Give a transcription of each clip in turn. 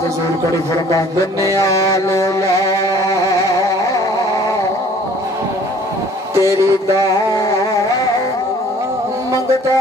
تزول کری فرما دنیال تیری دعا منگتا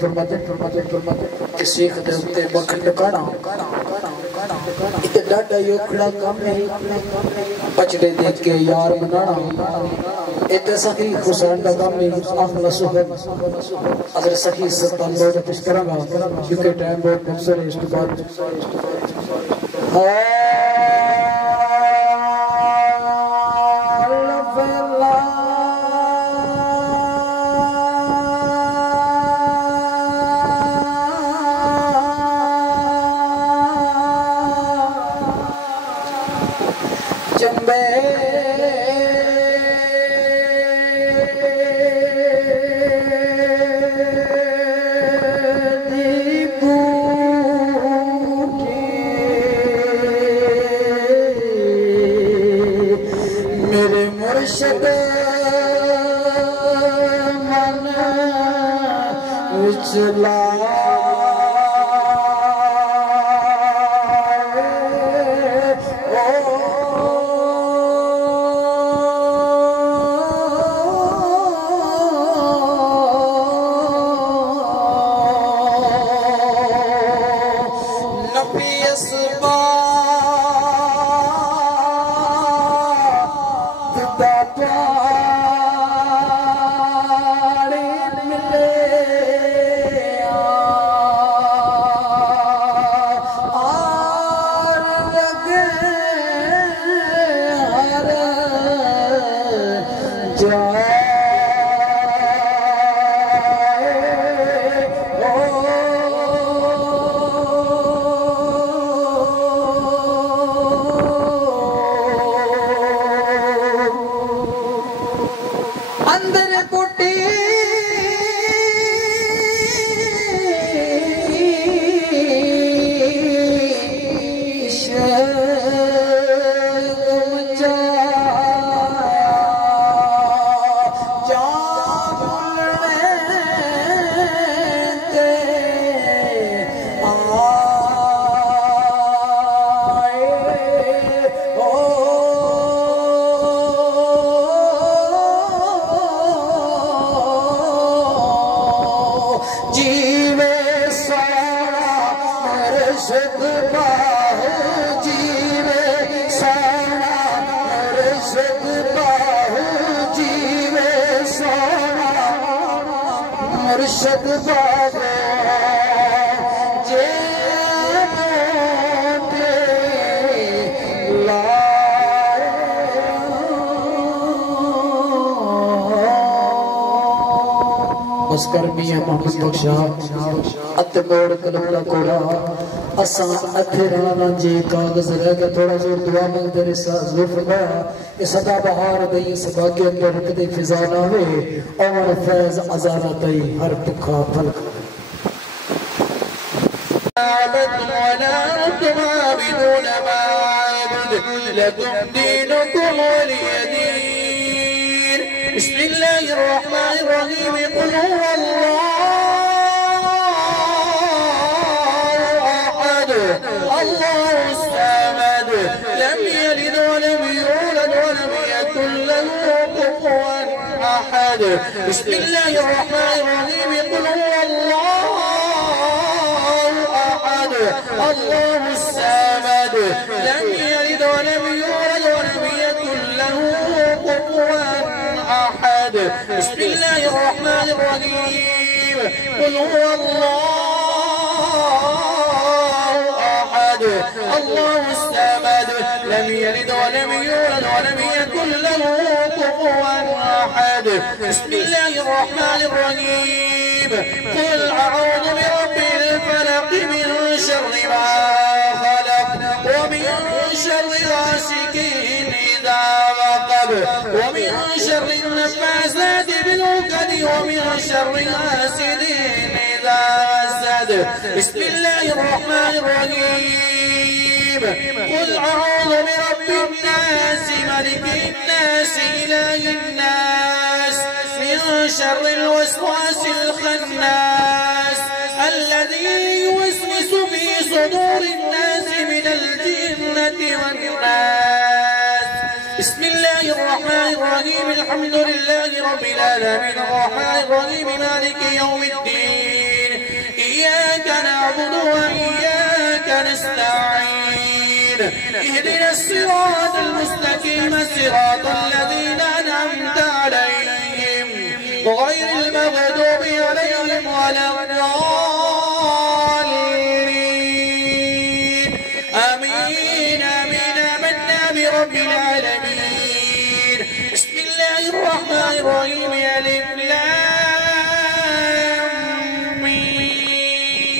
فرماتے شیخ دے اتے بکھن ٹکانا اتے ڈاڈا یوکھڑا کم ہے پچڑے دیکھ کے یار منانا اتے سخی حسین دا کم ہے آخلا صحب اگر سخی سلطان لوگ پیش کرا گا کیونکہ ٹائم بہت مقصر ہے اس کے بعد محمد بخشا ات موڑ کلمہ کوڑا اساں اتھرانا جی کاغذ رہ گیا تھوڑا زور دعا مانگ دے رسا ضرور فرمایا یہ صدا بہار دئی صدا کے اندر رکھ دے فضا نہ ہوئے اور فیض ازارہ دئی ہر پکھا پھلک ولا أنتم عابدون ما أعبد لكم دينكم ولي دين بسم الله الرحمن الرحيم قل هو الله أحد الله الصمد لم يلد ولم يولد ولم يكن له كفوا أحد بسم الله الرحمن الرحيم قل هو الله الله الصمد لم يلد ولم يولد ولم يكن له كفوا أحد بسم الله الرحمن الرحيم قل هو الله أحد الله الصمد يلد ولم يولد ولم يكن له كفوا أحد. بسم الله الرحمن الرحيم. قل أعوذ برب الفلق من شر ما خلق ومن شر غاسق إذا وقب ومن شر النفاثات بالعقد ومن شر حاسد إذا حسد. بسم الله الرحمن الرحيم. قل أعوذ برب الناس ملك الناس إله الناس من شر الوسواس الخناس الذي يوسوس في صدور الناس من الجنة والناس. بسم الله الرحمن الرحيم. الحمد لله رب العالمين الرحمن الرحيم مالك يوم الدين إياك نعبد وإياك نستعين اهدنا الصراط المستقيم صراط الذين أنعمت عليهم غير المغضوب عليهم ولا الضالين آمين آمين آمنا برب العالمين. بسم الله الرحمن الرحيم. ألف لام ميم.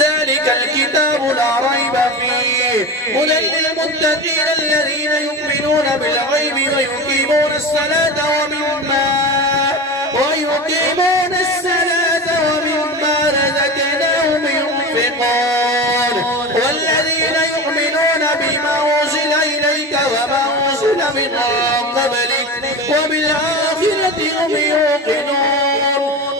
ذلك الكتاب لا ريب فيه هدى للمتقين الذين يؤمنون بالغيب ويقيمون الصلاة ومما رزقناهم ينفقون والذين يؤمنون بما أنزل إليك وما أنزل من قبلك وبالآخرة هم يوقنون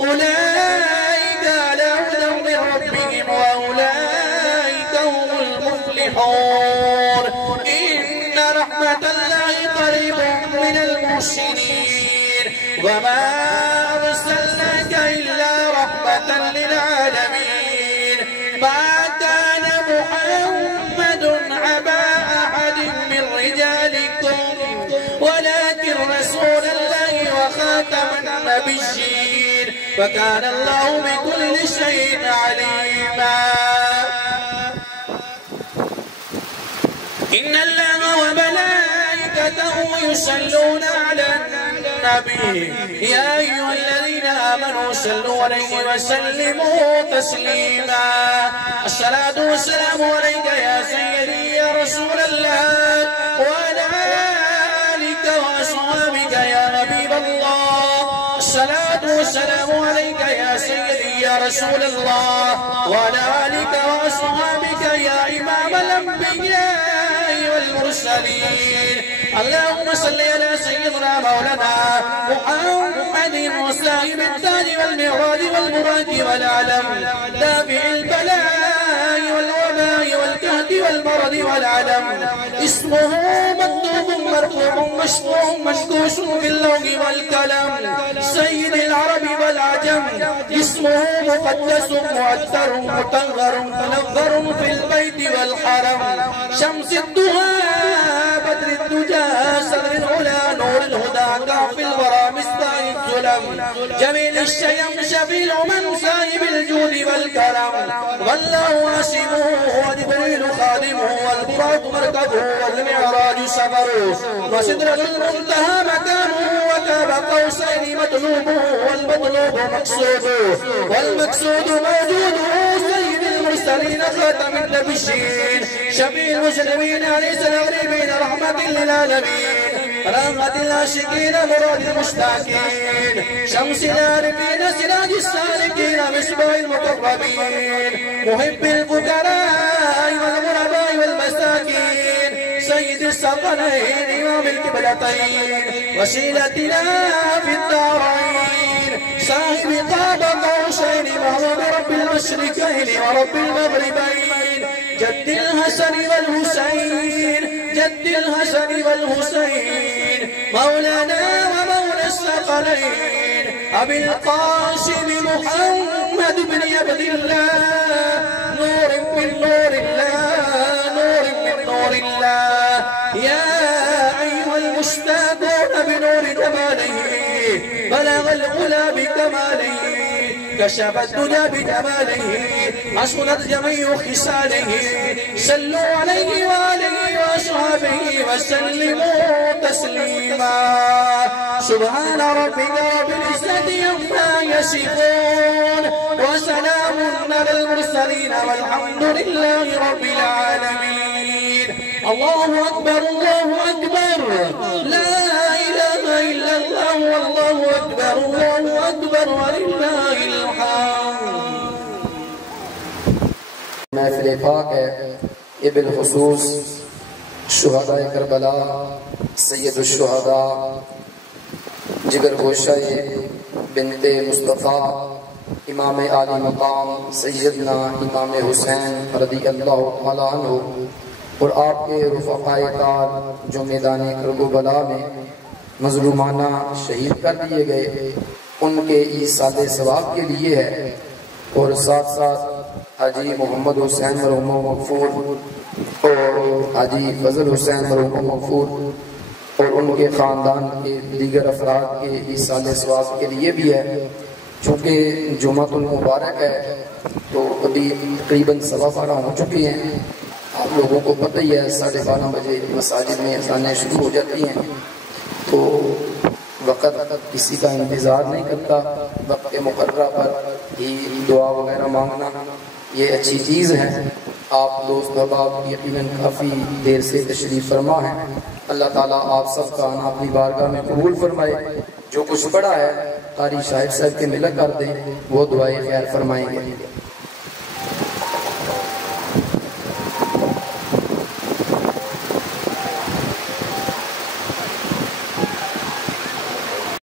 أولئك على هدى من ربهم وأولئك هم المفلحون. إن رحمة الله قريب من المحسنين وما أرسلناك إلا رحمة للعالمين. ما كان محمد أبا أحد من رجالكم ولكن رسول الله وخاتم النبيين وكان الله بكل شيء عليما. إن الله وملائكته يصلون على النبي يا أيها الذين آمنوا صلوا عليه وسلموا تسليما. الصلاة والسلام عليك يا سيدي يا رسول الله وعلى آلك وأصحابك يا حبيب الله. الصلاة والسلام عليك يا سيدي يا رسول الله وعلى آلك وأصحابك يا إمام الأنبياء والمرسلين. اللهم صل على سيدنا مولانا محمد وصاحب التاج والمعراج والمراد والعلم دافع البلاء والوباء والكهف والمرض والعلم. اسمه مكتوب مرفوع مشفوع منقوش في اللوح والكلام سيد العرب والعجم. اسمه مقدس معتر مطهر منور في البيت والحرم. شمس الدهاء بدر الدجى صدر العلا نور الهدى كعف الورى مصباح الظلم جميل الشيم شفيع من صاحب الجود والكرم. والله واسمه وجبريل خادمه والبراق مركبه والمعراج سفره وسدرة المنتهى مكانه وكاب قوسين مطلوبه والمطلوب مقصوده والمقصود موجوده سيد المرسلين خاتم النبيين شفيع المسلمين ليس الغريبين رحمة للعالمين رحمة العاشقين مراد المشتاقين شمس العارفين سراج السالكين مصباح المقربين محب الفقراء والغرباء والمساكين سيد الثقلين إمام القبلتين وسيلتنا في الدارين صاحب قاب قوسين وهو برب المشركين ورب المغربين جد الحسن والحسين جد الحسن والحسين مولانا ومولى الثقلين أبي القاسم محمد بن عبد الله نور من نور الله نور من نور الله يا أيها المشتاقون بنور جماله بلغ العلا بكماله كشف الدجى بجماله حسنت جميع خصاله صلوا عليه وآله وصحبه وسلموا تسليما سبحان ربك رب العزة عما يصفون وسلام على المرسلين والحمد لله رب العالمين الله أكبر الله أكبر لا إله إلا الله والله أكبر الله أكبر ولله الحمد محفل پاک ہے یہ بالخصوص شہداء کربلا سید الشہداء جگر گوشہ بنت مصطفیٰ امام عالی مقام سیدنا امام حسین رضی اللہ تعالیٰ عنہ اور آپ کے رفقائے کار جو میدان کرب و بلا میں مظلومانہ شہید کر دیے گئے ان کے ایصال ثواب کے لیے ہے، اور ساتھ ساتھ حاجی محمد حسین مرحوم مغفور اور حاجی فضل حسین مرحوم مغفور اور ان کے خاندان کے دیگر افراد کے ایصال ثواب کے لیے بھی ہے۔ چونکہ جمعۃ المبارک ہے تو ابھی تقریباً 12:15 ہو چکی ہیں، آپ لوگوں کو پتہ ہی ہے 12:30 بجے مساجد میں اذانیں شروع ہو جاتی ہیں، تو وقت کسی کا انتظار نہیں کرتا، وقت مقررہ پر ہی دعا وغیرہ مانگنا یہ اچھی چیز ہے۔ آپ دوست احباب یقیناً کافی دیر سے تشریف فرما ہیں، اللہ تعالیٰ آپ سب کا آنا اپنی بارگاہ میں قبول فرمائے۔ جو کچھ پڑا ہے قاری شاہد صاحب کے ملک کر دیں، وہ دعائیں خیر فرمائیں گے۔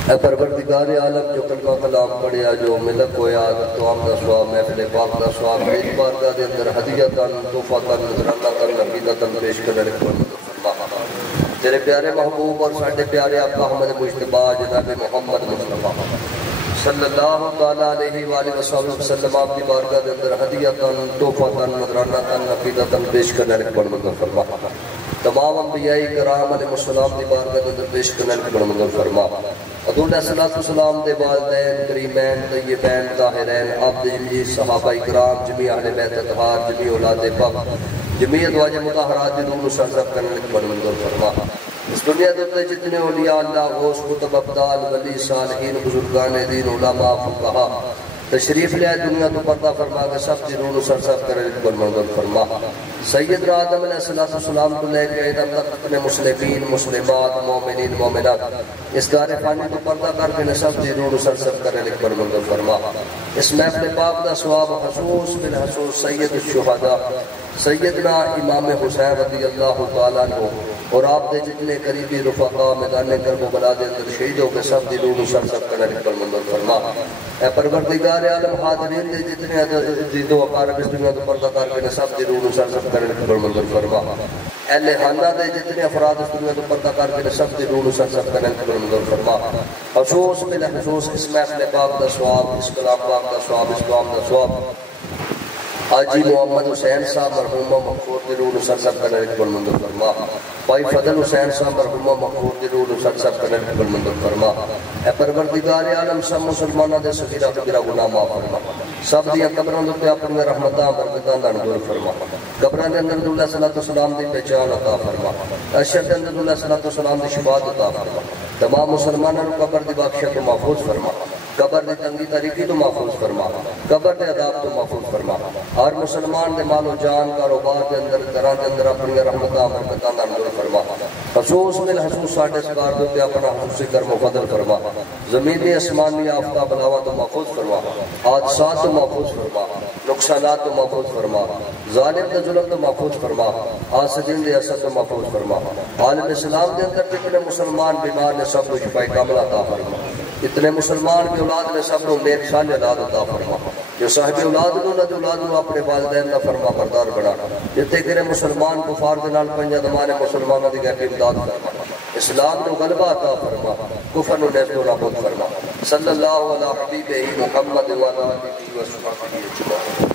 اے پروردگار عالم جو کلمہ کلام پڑھیا جو ملک ہویا تو ہم دا سواب محفل پاک دا سواب میری بارگاہ دے اندر ہدیتاً تحفاتاً نذرانتاً عقیدتاً پیش کرنے کو فرما۔ تیرے پیارے محبوب اور ساڈے پیارے آقا احمد مجتبی جناب محمد مصطفیٰ صلی اللہ تعالیٰ علیہ وآلہ وسلم آپ کی بارگاہ دے اندر ہدیتاً تحفاتاً نذرانتاً عقیدتاً پیش کرنے کو فرما۔ تمام انبیاء کرام علیہ السلام دی بارگاہ دے اندر پیش کرنے کو فرما۔ حضور علیہ السلام دے والدین کریمین طیبین طاہرین عبد جمیع صحابہ اکرام جمیع اہل بیت اطہار جمیع اولاد پاک جمیع ازواج مطہرات دی روح سرزب کرنے کی بڑی منظور فرما۔ اس دنیا دے جتنے اولیاء اللہ غوث کتب ابدال ولی صالحین بزرگان دین علماء فقہا تشریف لے دنیا تو پردہ فرما کے سب دی روح سرزب کرنے کی بڑی منظور فرما۔ سیدنا آدم علیہ السلام کو لے کے ادم تک اپنے مسلمین مسلمات مومنین مومنات اس دار فانی تو پردہ کر کے نصب دی روح سرزب کرنے کی بڑی منظور فرما۔ اس محفل پاک دا ثواب خصوص بالخصوص سید الشہداء سیدنا امام حسین رضی اللہ تعالیٰ عنہ اور آپ دے جتنے قریبی رفقا میدان کرب و بلا دے اندر شہیدوں کے سب دی روح سرزب کرنے کی بڑی منظور فرما۔ اے پروردگار عالم حاضرین دے جتنے عزیزوں اقارب اس دنیا تو پردہ کر کے سب دی روح سرزب کرنے کی بڑی منظور فرما۔ اہل خانہ دے جتنے افراد اس دنیا تو پردہ کر کے سب دی روح سرزب کرنے کی بڑی منظور فرما۔ خصوص بالخصوص اس محفل پاک دا ثواب اس کلام پاک دا ثواب اس کلام دا ثواب حاجی محمد حسین صاحب مرحوم مغفور دی روح سرزب کرنے کی بڑی منظور فرما۔ بھائی فضل حسین صاحب مرحوم مغفور دی روح سرزب کرنے کی بڑی منظور فرما۔ اے پروردگار عالم سب مسلمانوں دے صغیرہ کبیرہ گناہ معاف فرما۔ سب دیاں قبراں تے اپنی رحمتاں برکتاں دا نزول فرما۔ قبراں دے اندر اللہ صلی اللہ علیہ وسلم دی پہچان عطا فرما۔ اشر دے اندر اللہ صلی اللہ علیہ وسلم دی شفاعت عطا فرما۔ تمام مسلمانوں کو قبر دی بخشش تو محفوظ فرما، قبر دی تنگی تاریکی تو محفوظ فرما، قبر دے عذاب تو محفوظ فرما۔ ہر مسلمان دے مال و جان کاروبار دے اندر گھراں دے اندر اپنی رحمتاں برکتاں دا نزول فرما۔ خصوص بالخصوص ساڈے سرکار دے تے اپنا خصوصی کرم و فضل فرما۔ زمینی آسمانی آفتاب بلاواں تو محفوظ فرما، حادثات تو محفوظ فرما، نقصانات تو محفوظ فرما، ظالم دے ظلم تو محفوظ فرما، حاسدین دے حسد تو محفوظ فرما۔ عالم اسلام دے اندر جتنے مسلمان بیمار نے سب کو شفا کاملہ عطا فرما۔ اتنے مسلمان کی اولاد نے سب کو نیک صالح اولاد عطا فرما۔ جو صاحب اولاد نو نہ اولاد نو اپنے والدین کا فرما بردار بنا۔ جتے کرے مسلمان کفار دے نال پنجا دمانے مسلمانوں دی غیبی امداد فرما۔ اسلام نو غلبہ عطا فرما، کفر نو نیست و نابود فرما۔ صلی اللہ علیہ حبیبہ محمد و علی آلہ و صحبہ اجمعین۔